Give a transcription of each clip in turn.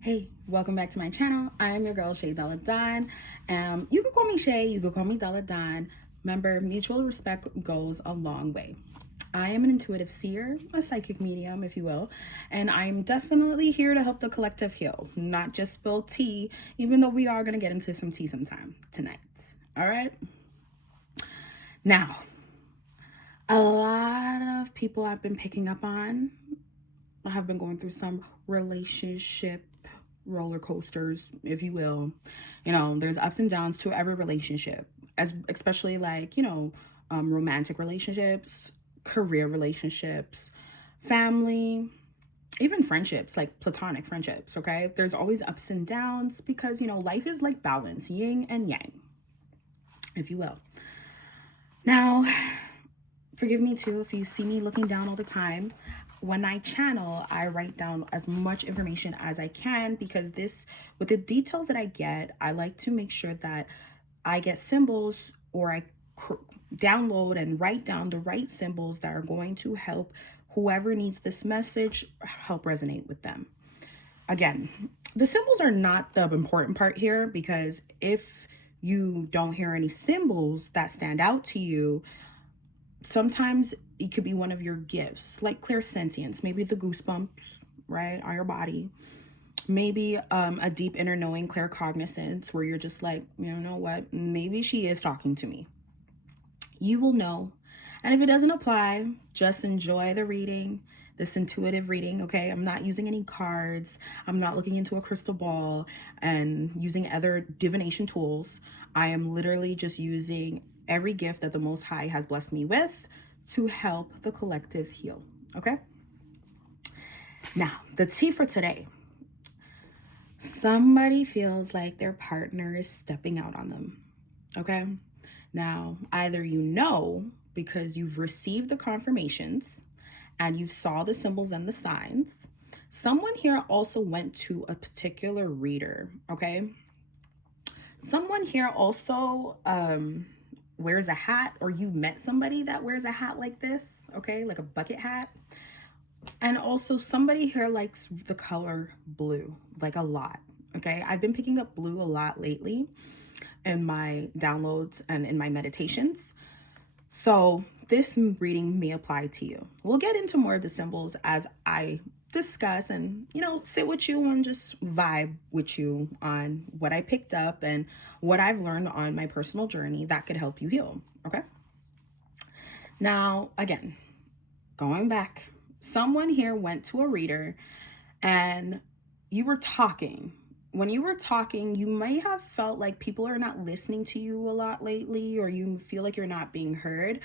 Hey, welcome back to my channel. I am your girl, Shea Don. You could call me Shea, you could call me Don. Remember, mutual respect goes a long way. I am an intuitive seer, a psychic medium, if you will, and I'm definitely here to help the collective heal, not just spill tea, even though we are going to get into some tea sometime tonight. All right? Now, a lot of people I've been picking up on have been going through some relationship roller coasters, if you will. There's ups and downs to every relationship, as especially like, romantic relationships, career relationships, family, even friendships, like platonic friendships, okay? There's always ups and downs because, life is like balance, yin and yang, if you will. Now, forgive me too if you see me looking down all the time. When I channel, I write down as much information as I can because with the details that I get, I like to make sure that I get symbols or I download and write down the right symbols that are going to help whoever needs this message help resonate with them. Again, the symbols are not the important part here because if you don't hear any symbols that stand out to you, sometimes it could be one of your gifts, like clairsentience, maybe the goosebumps, right, on your body. Maybe a deep inner knowing, claircognizance, where you're just like, you know what, maybe she is talking to me. You will know. And if it doesn't apply, just enjoy the reading, this intuitive reading, okay? I'm not using any cards. I'm not looking into a crystal ball and using other divination tools. I am literally just using every gift that the Most High has blessed me with to help the collective heal, okay? Now, the tea for today. Somebody feels like their partner is stepping out on them, okay? Now, either because you've received the confirmations and you saw the symbols and the signs. Someone here also went to a particular reader, okay? Someone here also wears a hat, or you met somebody that wears a hat like this, okay? Like a bucket hat. And also somebody here likes the color blue, like a lot, okay? I've been picking up blue a lot lately in my downloads and in my meditations. So this reading may apply to you. We'll get into more of the symbols as I discuss and, sit with you and just vibe with you on what I picked up and what I've learned on my personal journey that could help you heal, okay? Now, again, going back, someone here went to a reader and you were talking. When you were talking, you may have felt like people are not listening to you a lot lately, or you feel like you're not being heard.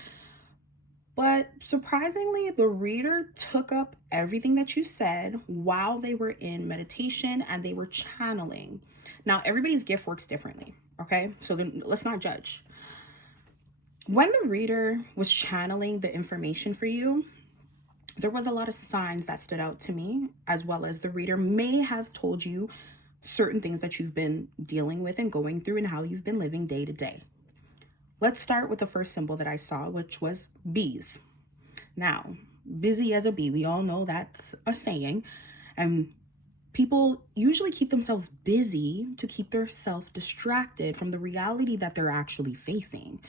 But surprisingly, the reader took up everything that you said while they were in meditation and they were channeling. Now, everybody's gift works differently, okay? So then let's not judge. When the reader was channeling the information for you, there was a lot of signs that stood out to me, as well as the reader may have told you certain things that you've been dealing with and going through and how you've been living day to day. Let's start with the first symbol that I saw, which was bees. Now, busy as a bee, we all know that's a saying, and people usually keep themselves busy to keep themselves distracted from the reality that they're actually facing.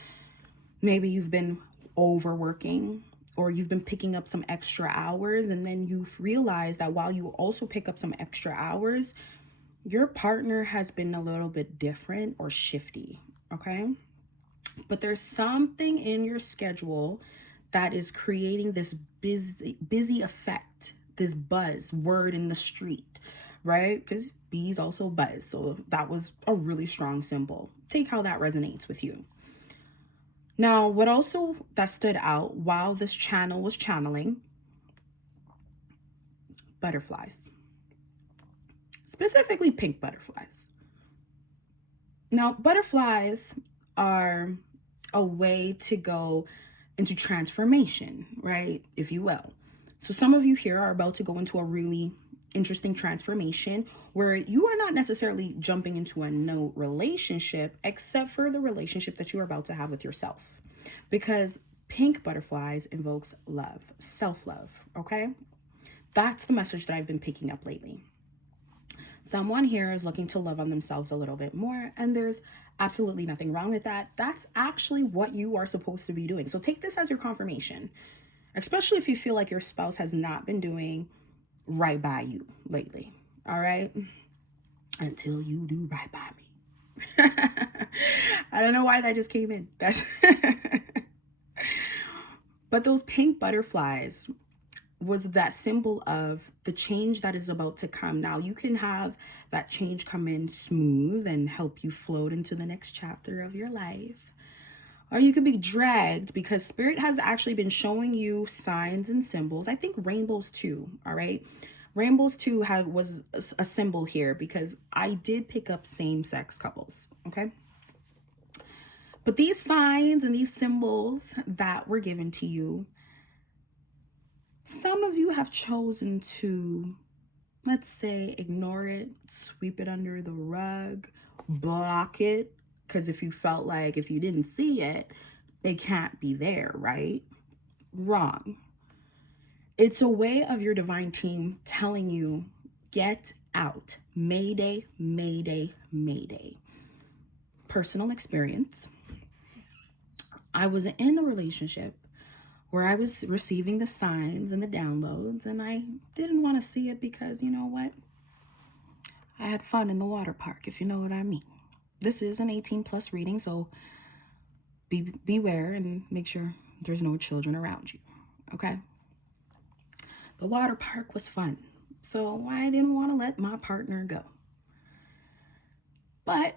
Maybe you've been overworking, or you've been picking up some extra hours, and then you've realized that while you also pick up some extra hours, your partner has been a little bit different or shifty, okay? But there's something in your schedule that is creating this busy effect, this buzz, word in the street, right? Because bees also buzz. So that was a really strong symbol. Take how that resonates with you. Now, what also that stood out while this channel was channeling, butterflies, specifically pink butterflies. Now, butterflies are a way to go into transformation, right? If you will. So some of you here are about to go into a really interesting transformation where you are not necessarily jumping into a new relationship, except for the relationship that you are about to have with yourself. Because pink butterflies invokes love, self-love, okay? That's the message that I've been picking up lately. Someone here is looking to love on themselves a little bit more, and there's absolutely nothing wrong with that. That's actually what you are supposed to be doing. So take this as your confirmation, especially if you feel like your spouse has not been doing right by you lately. All right? Until you do right by me. I don't know why that just came in. That's But those pink butterflies was that symbol of the change that is about to come. Now you can have that change come in smooth and help you float into the next chapter of your life. Or you could be dragged because spirit has actually been showing you signs and symbols. I think rainbows too, all right? Rainbows too was a symbol here because I did pick up same-sex couples, okay? But these signs and these symbols that were given to you, some of you have chosen to, let's say, ignore it, sweep it under the rug, block it, because if you felt like if you didn't see it, it can't be there, right? Wrong. It's a way of your divine team telling you, get out. Mayday, mayday, mayday. Personal experience. I was in a relationship where I was receiving the signs and the downloads, and I didn't want to see it because, you know what? I had fun in the water park, if you know what I mean. This is an 18+ reading, so beware and make sure there's no children around you, okay? The water park was fun, so I didn't want to let my partner go. But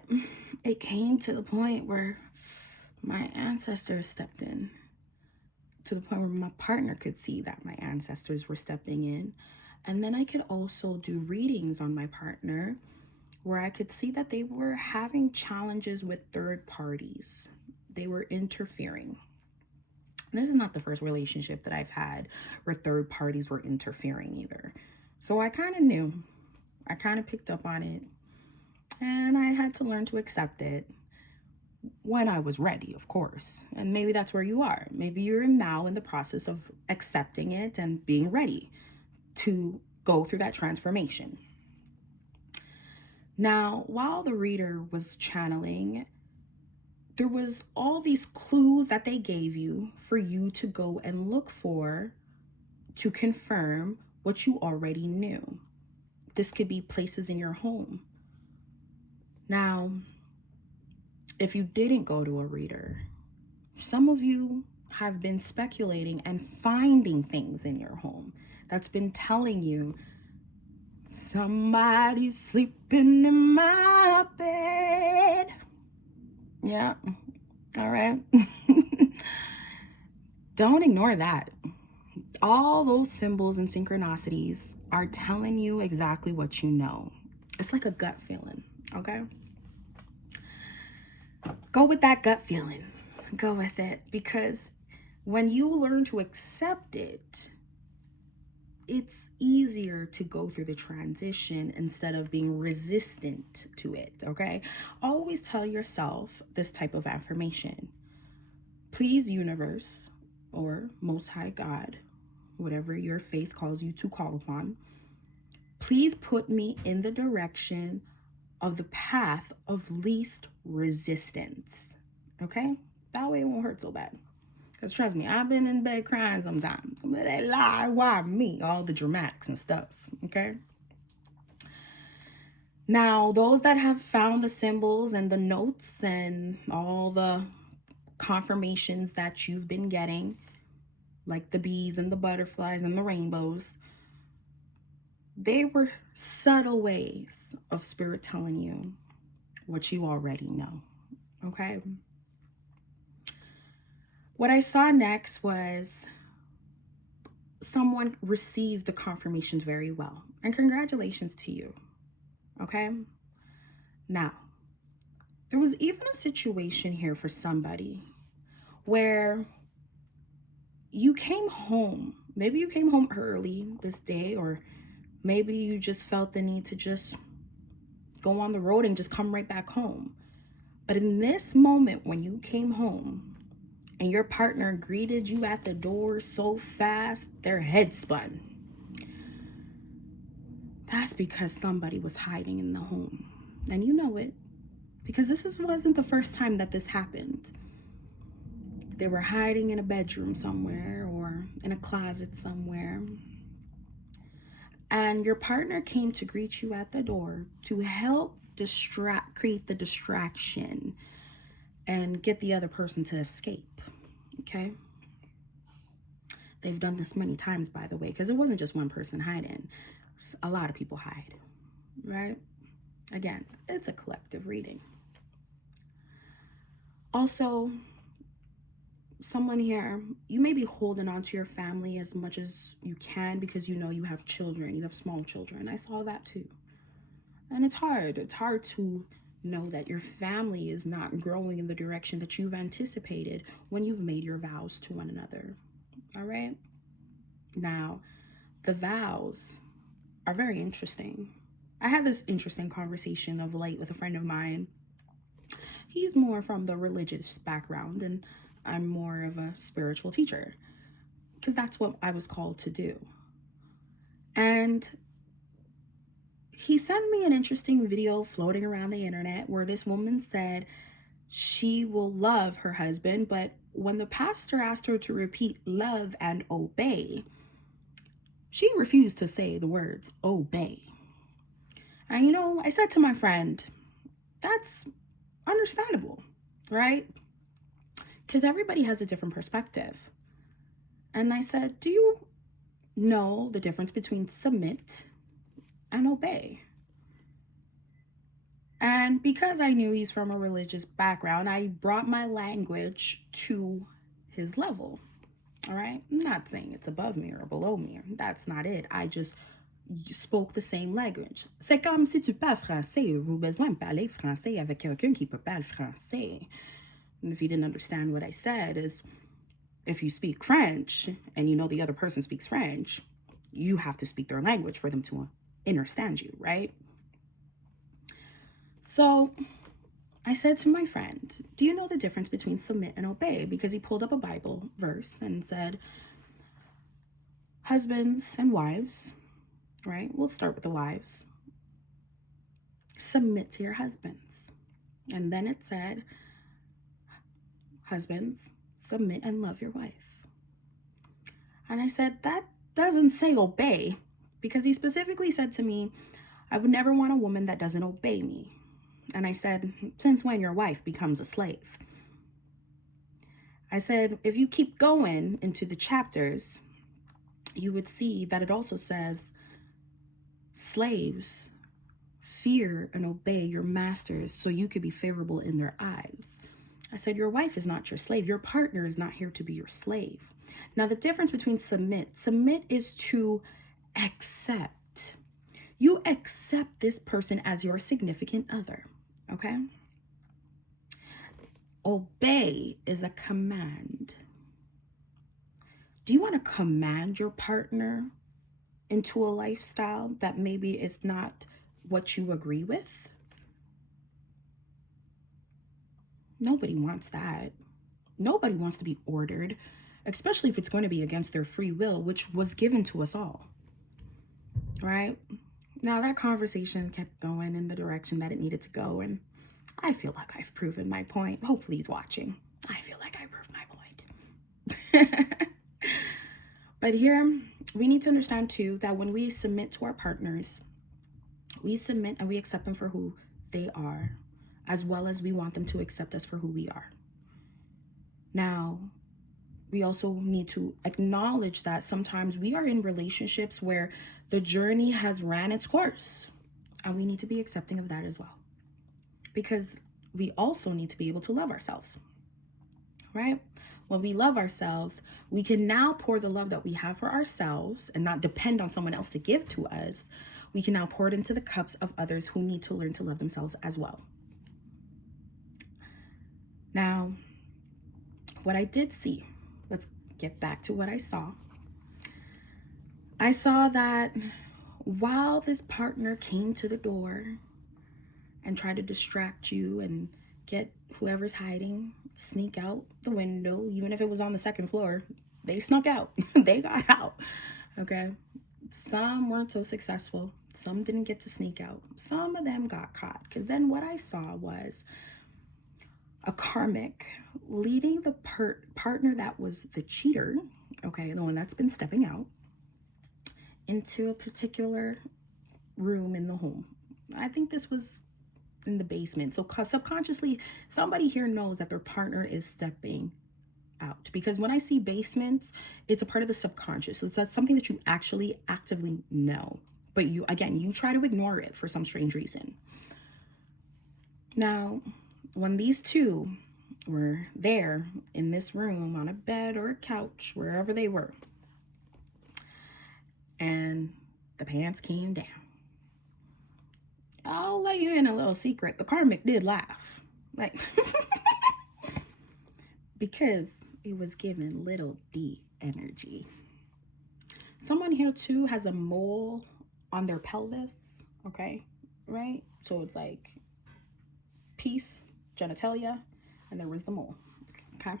it came to the point where my ancestors stepped in, to the point where my partner could see that my ancestors were stepping in. And then I could also do readings on my partner where I could see that they were having challenges with third parties. They were interfering. This is not the first relationship that I've had where third parties were interfering either. So I kind of knew. I kind of picked up on it. And I had to learn to accept it when I was ready, of course. And maybe that's where you are. Maybe you're now in the process of accepting it and being ready to go through that transformation. Now, while the reader was channeling, there was all these clues that they gave you for you to go and look for to confirm what you already knew. This could be places in your home. Now, if you didn't go to a reader, some of you have been speculating and finding things in your home that's been telling you, somebody's sleeping in my bed. Yeah, all right. Don't ignore that. All those symbols and synchronicities are telling you exactly what you know. It's like a gut feeling, okay? Go with that gut feeling. Go with it, because when you learn to accept it, it's easier to go through the transition instead of being resistant to it, okay? Always tell yourself this type of affirmation. Please, universe, or Most High God, whatever your faith calls you to call upon, please put me in the direction of the path of least resistance, okay? That way it won't hurt so bad. Because trust me, I've been in bed crying sometimes. They lie, why me? All the dramatics and stuff, okay? Now, those that have found the symbols and the notes and all the confirmations that you've been getting, like the bees and the butterflies and the rainbows, they were subtle ways of spirit telling you what you already know, okay? What I saw next was someone received the confirmations very well. And congratulations to you, okay? Now, there was even a situation here for somebody where you came home. Maybe you came home early this day, or maybe you just felt the need to just go on the road and just come right back home. But in this moment, when you came home and your partner greeted you at the door so fast, their head spun. That's because somebody was hiding in the home. And you know it, because wasn't the first time that this happened. They were hiding in a bedroom somewhere or in a closet somewhere. And your partner came to greet you at the door to help create the distraction and get the other person to escape. Okay? They've done this many times, by the way, because it wasn't just one person hiding. A lot of people hide, right? Again, it's a collective reading. Also, someone here, you may be holding on to your family as much as you can because you know you have children, you have small children. I saw that too. And it's hard. It's hard to know that your family is not growing in the direction that you've anticipated when you've made your vows to one another. All right? Now, the vows are very interesting. I had this interesting conversation of late with a friend of mine. He's more from the religious background, and I'm more of a spiritual teacher because that's what I was called to do. And he sent me an interesting video floating around the internet where this woman said she will love her husband, but when the pastor asked her to repeat love and obey, she refused to say the words obey. And you know, I said to my friend, that's understandable, right? Because everybody has a different perspective. And I said, do you know the difference between submit and obey? And because I knew he's from a religious background, I brought my language to his level. All right? I'm not saying it's above me or below me. That's not it. I just spoke the same language. C'est comme si tu parles français, vous besoin de parler français avec quelqu'un qui peut parler français. And if you didn't understand what I said, is if you speak French and you know the other person speaks French, you have to speak their language for them to understand you, right? So I said to my friend, do you know the difference between submit and obey? Because he pulled up a Bible verse and said, husbands and wives, right? We'll start with the wives. Submit to your husbands. And then it said, husbands, submit and love your wife. And I said, that doesn't say obey, because he specifically said to me, I would never want a woman that doesn't obey me. And I said, since when your wife becomes a slave? I said, if you keep going into the chapters, you would see that it also says, slaves, fear and obey your masters so you could be favorable in their eyes. I said, your wife is not your slave. Your partner is not here to be your slave. Now, the difference between submit is to accept. You accept this person as your significant other, okay? Obey is a command. Do you want to command your partner into a lifestyle that maybe is not what you agree with? Nobody wants that. Nobody wants to be ordered, especially if it's going to be against their free will, which was given to us all, right? Now, that conversation kept going in the direction that it needed to go, and I feel like I've proven my point. Hopefully he's watching. I feel like I proved my point. But here, we need to understand, too, that when we submit to our partners, we submit and we accept them for who they are, as well as we want them to accept us for who we are. Now, we also need to acknowledge that sometimes we are in relationships where the journey has ran its course, and we need to be accepting of that as well, because we also need to be able to love ourselves, right? When we love ourselves, we can now pour the love that we have for ourselves and not depend on someone else to give to us. We can now pour it into the cups of others who need to learn to love themselves as well. Now, what I did see, let's get back to what I saw. I saw that while this partner came to the door and tried to distract you and get whoever's hiding, sneak out the window, even if it was on the second floor, they snuck out. They got out, okay? Some weren't so successful. Some didn't get to sneak out. Some of them got caught. Because then what I saw was a karmic leading the partner that was the cheater, okay, the one that's been stepping out, into a particular room in the home. I think this was in the basement. So subconsciously, somebody here knows that their partner is stepping out, because when I see basements, it's a part of the subconscious. So that's something that you actually actively know, but you try to ignore it for some strange reason. Now, when these two were there in this room on a bed or a couch, wherever they were, and the pants came down, I'll let you in a little secret. The karmic did laugh, like, because it was giving little D energy. Someone here too has a mole on their pelvis, okay, right? So it's like piece, genitalia, and there was the mole, okay?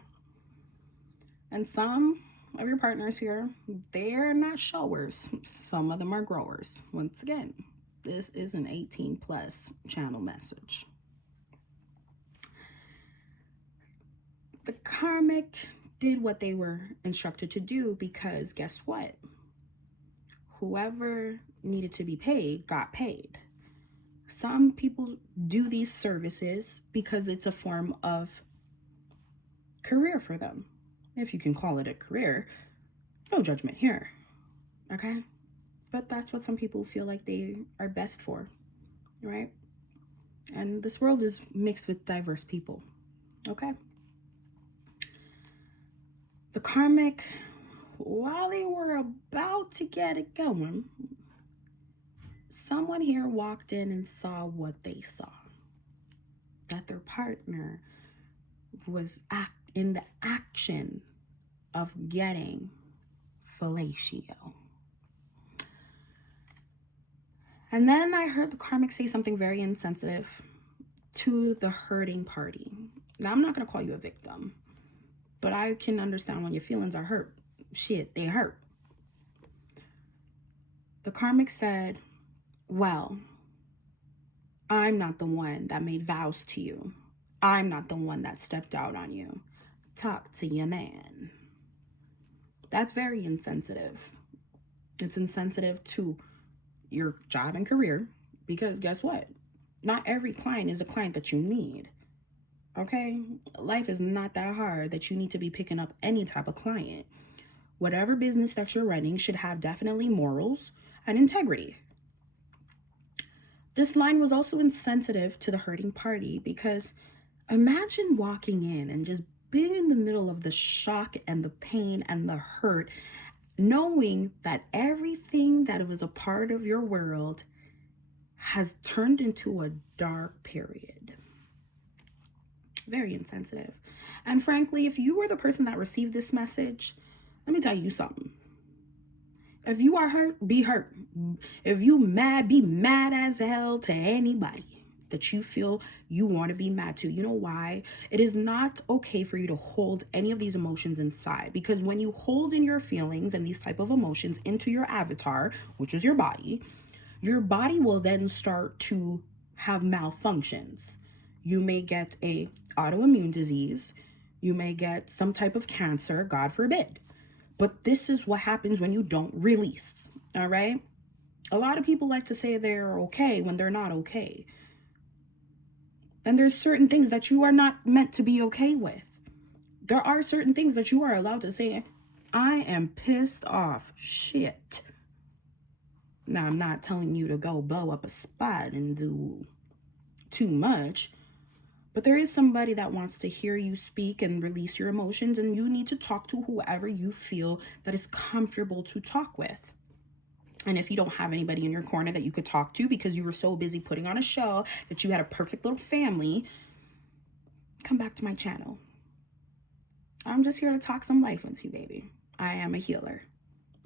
And some of your partners here, they're not showers. Some of them are growers. Once again, this is an 18+ channel message. The karmic did what they were instructed to do, because guess what? Whoever needed to be paid got paid. Some people do these services because it's a form of career for them. If you can call it a career, no judgment here, okay? But that's what some people feel like they are best for, right? And this world is mixed with diverse people, okay? The karmic, while they were about to get it going, someone here walked in and saw what they saw. That their partner was in the action of getting fellatio. And then I heard the karmic say something very insensitive to the hurting party. Now, I'm not going to call you a victim, but I can understand when your feelings are hurt. Shit, they hurt. The karmic said, well, I'm not the one that made vows to you. I'm not the one that stepped out on you. Talk to your man. That's very insensitive. It's insensitive to your job and career, because guess what? Not every client is a client that you need. Okay? Life is not that hard that you need to be picking up any type of client. Whatever business that you're running should have definitely morals and integrity. This line was also insensitive to the hurting party, because imagine walking in and just being in the middle of the shock and the pain and the hurt, knowing that everything that was a part of your world has turned into a dark period. Very insensitive. And frankly, if you were the person that received this message, let me tell you something. If you are hurt, be hurt. If you mad, be mad as hell to anybody that you feel you want to be mad to. You know why? It is not okay for you to hold any of these emotions inside, because when you hold in your feelings and these type of emotions into your avatar, which is your body will then start to have malfunctions. You may get a autoimmune disease. You may get some type of cancer, God forbid. But this is what happens when you don't release, all right? A lot of people like to say they're okay when they're not okay. And there's certain things that you are not meant to be okay with. There are certain things that you are allowed to say, I am pissed off. Shit. Now, I'm not telling you to go blow up a spot and do too much. But there is somebody that wants to hear you speak and release your emotions, and you need to talk to whoever you feel that is comfortable to talk with. And if you don't have anybody in your corner that you could talk to because you were so busy putting on a show that you had a perfect little family, come back to my channel. I'm just here to talk some life with you, baby. I am a healer.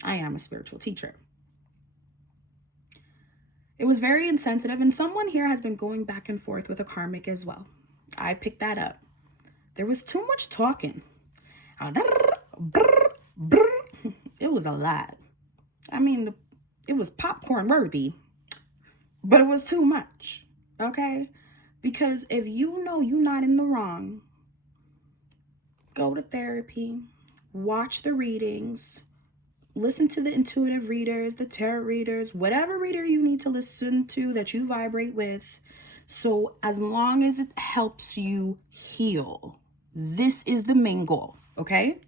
I am a spiritual teacher. It was very insensitive, and someone here has been going back and forth with a karmic as well. I picked that up. There was too much talking. It was a lot. I mean, it was popcorn worthy, but it was too much, okay? Because if you know you're not in the wrong, go to therapy, watch the readings, listen to the intuitive readers, the tarot readers, whatever reader you need to listen to that you vibrate with. So as long as it helps you heal, this is the main goal, okay?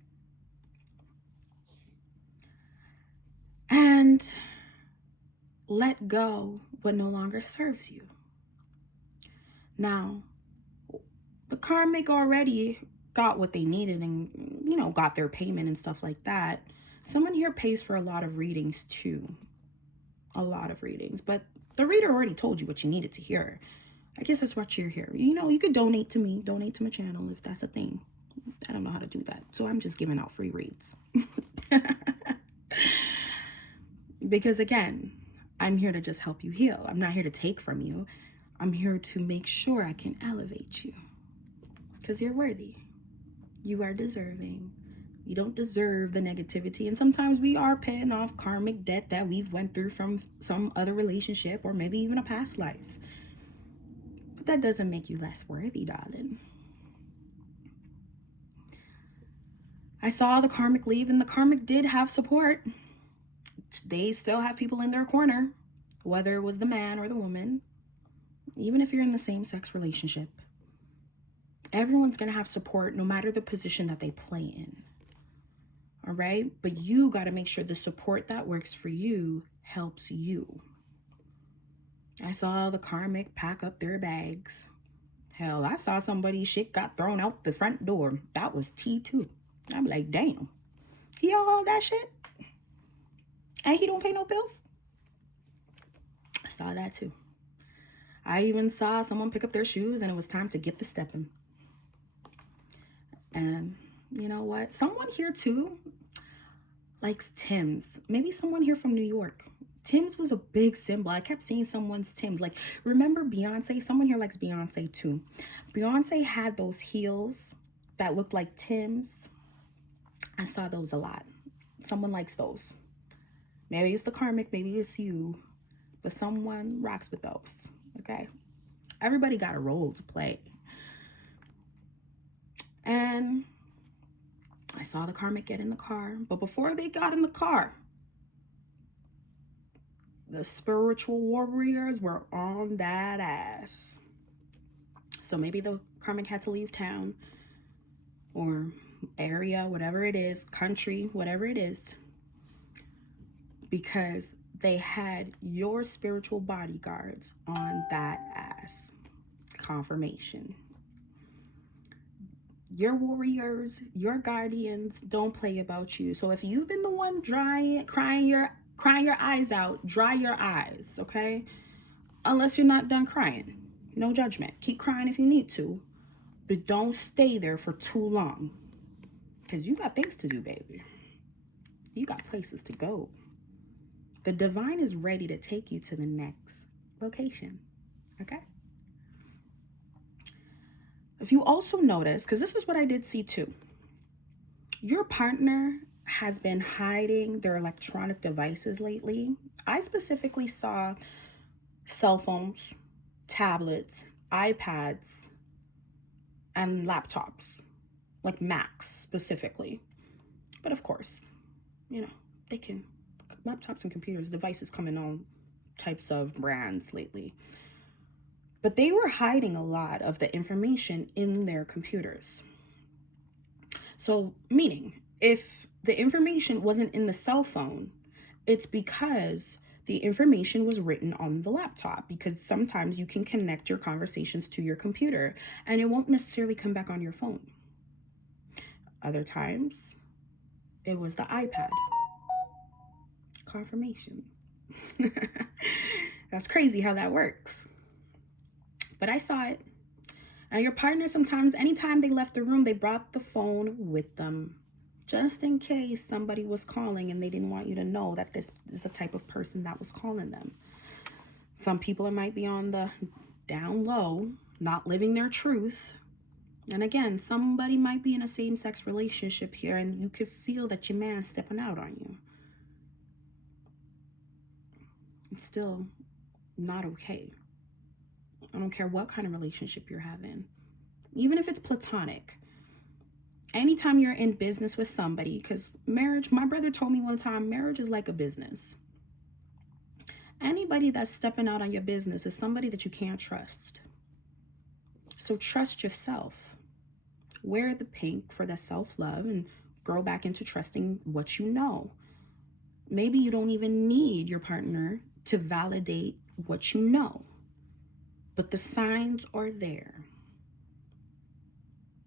And let go what no longer serves you. Now, the karmic already got what they needed and, you know, got their payment and stuff like that. Someone here pays for a lot of readings too. A lot of readings. But the reader already told you what you needed to hear. I guess that's what you're here. You know, you could donate to me, donate to my channel if that's a thing. I don't know how to do that. So I'm just giving out free reads. Because again, I'm here to just help you heal. I'm not here to take from you. I'm here to make sure I can elevate you. Because you're worthy. You are deserving. You don't deserve the negativity. And sometimes we are paying off karmic debt that we've went through from some other relationship or maybe even a past life. But that doesn't make you less worthy, darling. I saw the karmic leave, and the karmic did have support. They still have people in their corner, whether it was the man or the woman. Even if you're in the same-sex relationship, everyone's going to have support no matter the position that they play in. All right? But you got to make sure the support that works for you helps you. I saw the karmic pack up their bags. Hell, I saw somebody's shit got thrown out the front door. That was tea too. I'm like, damn. He all that shit? And he don't pay no bills? I saw that too. I even saw someone pick up their shoes and it was time to get the stepping. And you know what? Someone here too likes Tim's. Maybe someone here from New York. Tim's was a big symbol. I kept seeing someone's Tim's. Like, remember Beyonce? Someone here likes Beyonce too. Beyonce had those heels that looked like Tim's. I saw those a lot. Someone likes those. Maybe it's the karmic, maybe it's you. But someone rocks with those. Okay? Everybody got a role to play. And I saw the karmic get in the car. But before they got in the car, the spiritual warriors were on that ass. So maybe the karmic had to leave town or area, whatever it is, country, whatever it is, because they had your spiritual bodyguards on that ass. Confirmation. Your warriors, your guardians don't play about you. So if you've been the one crying your eyes out, dry your eyes, okay? Unless you're not done crying. No judgment. Keep crying if you need to, but don't stay there for too long, because you got things to do, baby. You got places to go. The divine is ready to take you to the next location, okay? If you also notice, because this is what I did see too, your partner has been hiding their electronic devices lately. I specifically saw cell phones, tablets, iPads, and laptops, like Macs specifically. But of course, you know, laptops and computers, devices come in all types of brands lately. But they were hiding a lot of the information in their computers. So, meaning, if the information wasn't in the cell phone, it's because the information was written on the laptop, because sometimes you can connect your conversations to your computer and it won't necessarily come back on your phone. Other times, it was the iPad. Confirmation. That's crazy how that works. But I saw it. And your partner sometimes, anytime they left the room, they brought the phone with them, just in case somebody was calling and they didn't want you to know that this is the type of person that was calling them. Some people, it might be on the down low, not living their truth. And again, somebody might be in a same-sex relationship here and you could feel that your man is stepping out on you. And still, not okay. I don't care what kind of relationship you're having, even if it's platonic. Anytime you're in business with somebody, because marriage, my brother told me one time, marriage is like a business. Anybody that's stepping out on your business is somebody that you can't trust. So trust yourself. Wear the pink for that self-love and grow back into trusting what you know. Maybe you don't even need your partner to validate what you know, but the signs are there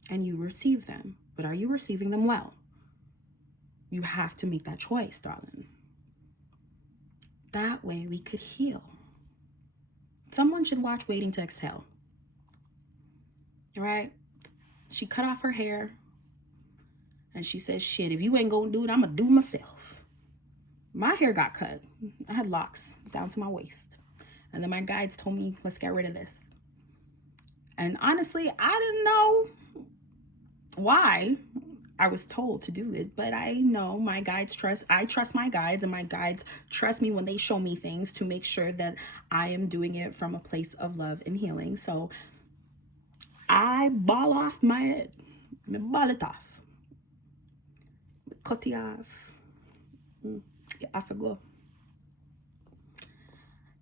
and you receive them. But are you receiving them well? You have to make that choice, darling. That way we could heal. Someone should watch Waiting to Exhale. All right? She cut off her hair and she said, shit, if you ain't gonna do it, I'm gonna do it myself. My hair got cut. I had locks down to my waist. And then my guides told me, let's get rid of this. And honestly, I didn't know why I was told to do it, but I know my guides I trust my guides, and my guides trust me when they show me things to make sure that I am doing it from a place of love and healing. So I ball off my head. I ball it off. Cut it off. Yeah, I forgot.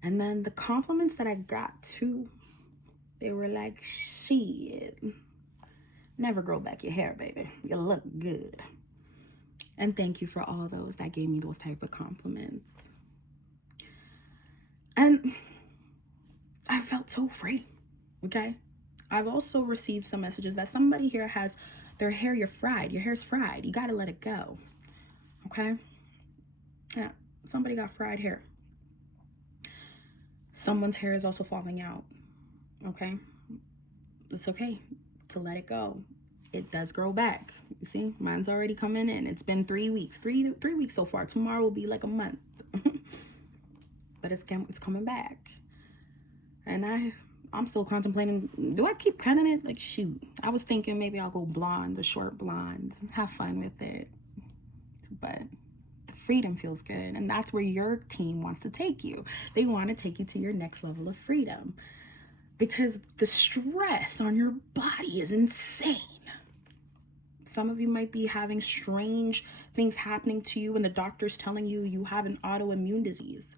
And then the compliments that I got too, they were like, shit, never grow back your hair, baby. You look good. And thank you for all those that gave me those type of compliments. And I felt so free, okay? I've also received some messages that somebody here has their hair, you're fried. Your hair's fried. You got to let it go, okay? Yeah, somebody got fried hair. Someone's hair is also falling out, okay? It's okay to let it go. It does grow back. You see, mine's already coming in. It's been 3 weeks, three weeks so far. Tomorrow will be like a month, but it's coming back. And I'm still contemplating, do I keep cutting it? Like, shoot, I was thinking maybe I'll go blonde, a short blonde, have fun with it. But the freedom feels good. And that's where your team wants to take you. They want to take you to your next level of freedom, because the stress on your body is insane. Some of you might be having strange things happening to you and the doctor's telling you you have an autoimmune disease.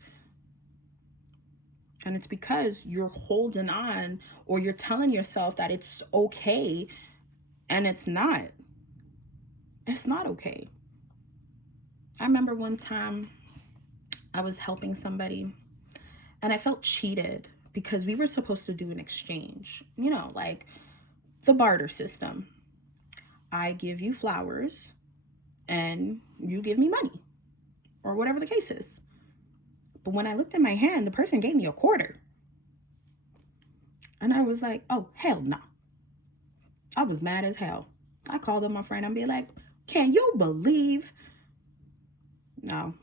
And it's because you're holding on, or you're telling yourself that it's okay, and it's not. It's not okay. I remember one time I was helping somebody and I felt cheated because we were supposed to do an exchange, you know, like the barter system. I give you flowers and you give me money, or whatever the case is. But when I looked at my hand, the person gave me a quarter. And I was like, oh, hell no. I was mad as hell. I called up my friend and be like, can you believe? No.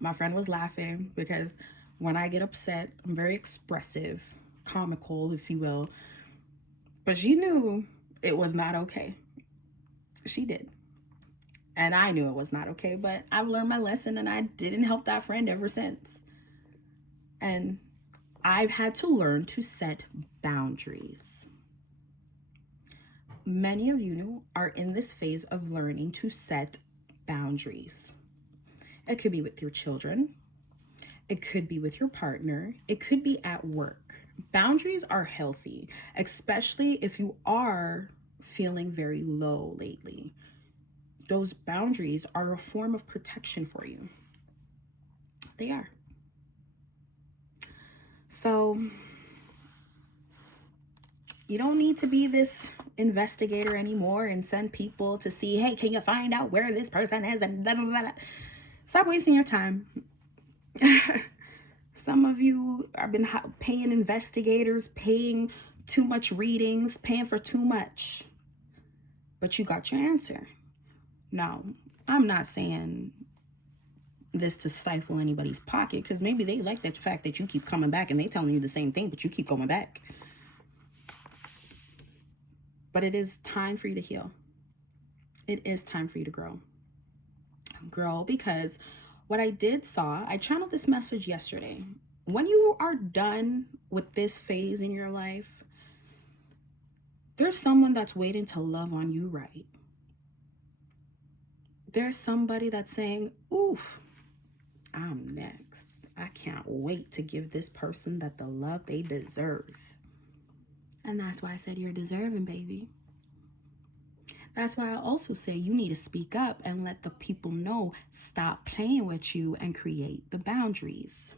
My friend was laughing because when I get upset, I'm very expressive, comical, if you will. But she knew it was not okay. She did. And I knew it was not okay, but I've learned my lesson and I didn't help that friend ever since. And I've had to learn to set boundaries. Many of you are in this phase of learning to set boundaries. It could be with your children. It could be with your partner. It could be at work. Boundaries are healthy, especially if you are feeling very low lately. Those boundaries are a form of protection for you. They are. So you don't need to be this investigator anymore and send people to see, hey, can you find out where this person is? And blah, blah, blah. Stop wasting your time. Some of you have been paying investigators, paying too much readings, paying for too much. But you got your answer. No, I'm not saying this to stifle anybody's pocket, because maybe they like that fact that you keep coming back and they telling you the same thing, but you keep going back. But it is time for you to heal. It is time for you to grow. Grow, because what I channeled this message yesterday. when you are done with this phase in your life, there's someone that's waiting to love on you right. There's somebody that's saying, oof, I'm next. I can't wait to give this person that the love they deserve. And that's why I said you're deserving, baby. That's why I also say you need to speak up and let the people know, stop playing with you and create the boundaries.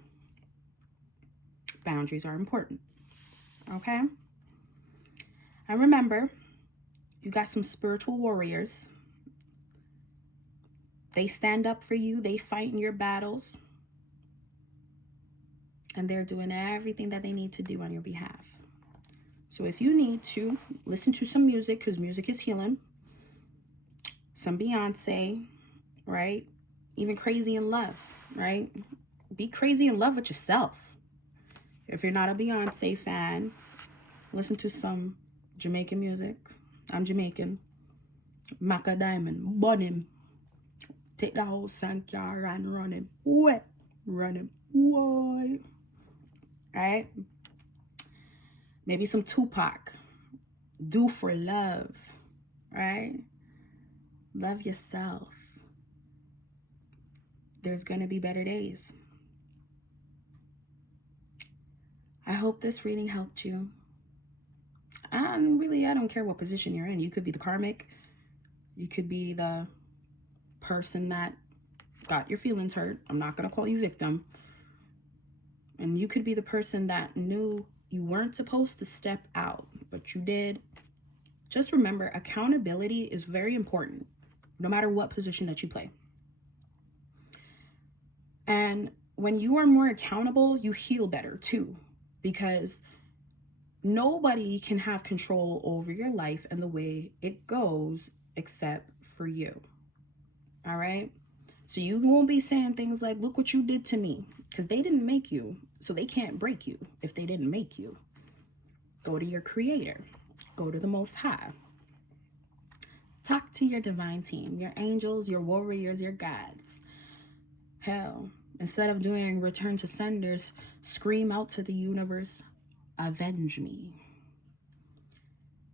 Boundaries are important. Okay? And remember, you got some spiritual warriors. They stand up for you. They fight in your battles. And they're doing everything that they need to do on your behalf. So if you need to, listen to some music, because music is healing. Some Beyonce, right? Even Crazy in Love, right? Be crazy in love with yourself. If you're not a Beyonce fan, listen to some Jamaican music. I'm Jamaican. Maca Diamond, bun him. Take the whole Sankar and run him. What? Run him. Why? Alright? Maybe some Tupac. Do for love. Right? Love yourself. There's going to be better days. I hope this reading helped you. I don't care what position you're in. You could be the karmic. You could be the person that got your feelings hurt. I'm not going to call you victim. And you could be the person that knew you weren't supposed to step out, but you did. Just remember, accountability is very important, no matter what position that you play. And when you are more accountable, you heal better too, because nobody can have control over your life and the way it goes except for you. All right? So you won't be saying things like, look what you did to me, because they didn't make you, so they can't break you if they didn't make you. Go to your creator. Go to the Most High. Talk to your divine team, your angels, your warriors, your gods. Hell, instead of doing return to senders, scream out to the universe, avenge me.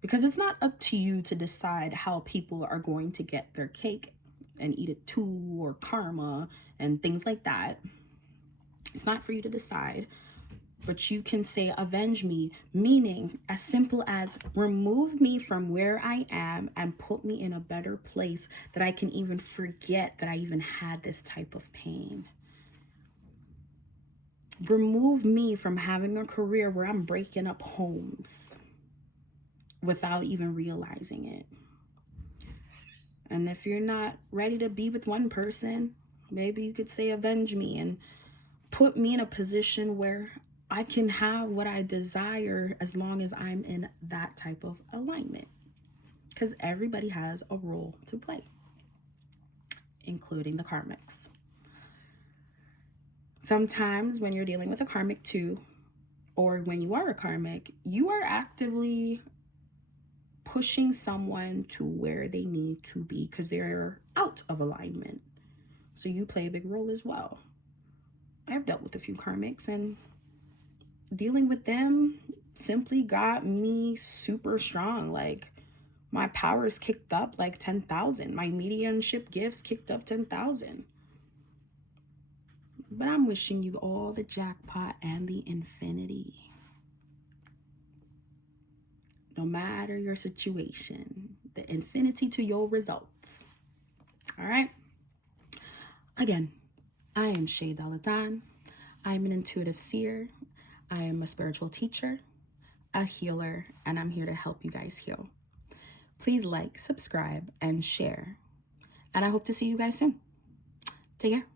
Because it's not up to you to decide how people are going to get their cake and eat it too, or karma and things like that. It's not for you to decide, but you can say avenge me, meaning as simple as remove me from where I am and put me in a better place that I can even forget that I even had this type of pain. Remove me from having a career where I'm breaking up homes without even realizing it. And if you're not ready to be with one person, maybe you could say avenge me and put me in a position where I can have what I desire as long as I'm in that type of alignment. Because everybody has a role to play, including the karmics. Sometimes when you're dealing with a karmic too, or when you are a karmic, you are actively pushing someone to where they need to be because they're out of alignment. So you play a big role as well. I've dealt with a few karmics, and dealing with them simply got me super strong. Like, my powers kicked up like 10,000. My mediumship gifts kicked up 10,000. But I'm wishing you all the jackpot and the infinity. No matter your situation, the infinity to your results. All right? Again, I am Shea. I'm an intuitive seer. I am a spiritual teacher, a healer, and I'm here to help you guys heal. Please like, subscribe, and share. And I hope to see you guys soon. Take care.